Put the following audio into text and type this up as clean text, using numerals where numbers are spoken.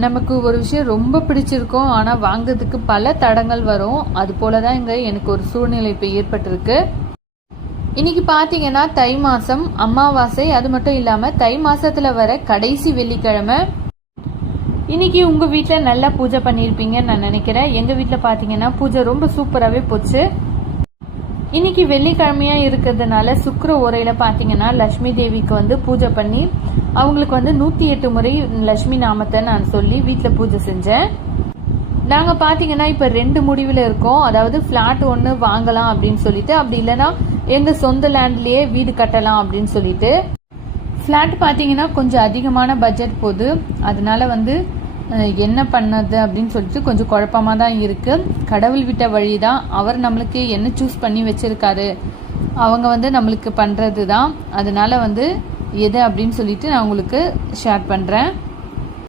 நமக்கு ஒரு விஷயம் ரொம்ப பிடிச்சிருக்கும், ஆனால் வாங்குறதுக்கு பல தடங்கள் வரும். அது போல தான் இங்கே எனக்கு ஒரு சூழ்நிலை இப்போ ஏற்பட்டிருக்கு. இன்னைக்கு பார்த்தீங்கன்னா தை மாதம் அமாவாசை. அது மட்டும் இல்லாமல் தை மாதத்தில் வர கடைசி வெள்ளிக்கிழமை. இன்னைக்கு உங்கள் வீட்டில் நல்லா பூஜை பண்ணியிருப்பீங்கன்னு நான் நினைக்கிறேன். எங்கள் வீட்டில் பார்த்தீங்கன்னா பூஜை ரொம்ப சூப்பராகவே போச்சு. இன்னைக்கு வெள்ளிக்கிழமையா இருக்கிறதுனால சுக்கிர ஓரையில பாத்தீங்கன்னா லட்சுமி தேவிக்கு வந்து பூஜை பண்ணி அவங்களுக்கு வந்து 108 முறை லட்சுமி நாமத்தை நான் சொல்லி வீட்டில் பூஜை செஞ்சேன். நாங்கள் பார்த்தீங்கன்னா இப்போ 2 முடிவில் இருக்கோம். அதாவது ஃப்ளாட் ஒன்று வாங்கலாம் அப்படின்னு சொல்லிட்டு, அப்படி இல்லைன்னா எங்கள் சொந்த லேண்ட்லேயே வீடு கட்டலாம் அப்படின்னு சொல்லிட்டு. ஃப்ளாட் பார்த்தீங்கன்னா கொஞ்சம் அதிகமான பட்ஜெட் போகுது. அதனால வந்து என்ன பண்ணது அப்படின்னு சொல்லிட்டு கொஞ்சம் குழப்பமாக தான் இருக்குது. கடவுள் விட்ட வழி தான். அவர் நம்மளுக்கு என்ன சூஸ் பண்ணி வச்சிருக்காரு, அவங்க வந்து நம்மளுக்கு பண்ணுறது தான். அதனால வந்து எது அப்படின்னு சொல்லிட்டு நான் உங்களுக்கு ஷேர் பண்ணுறேன்.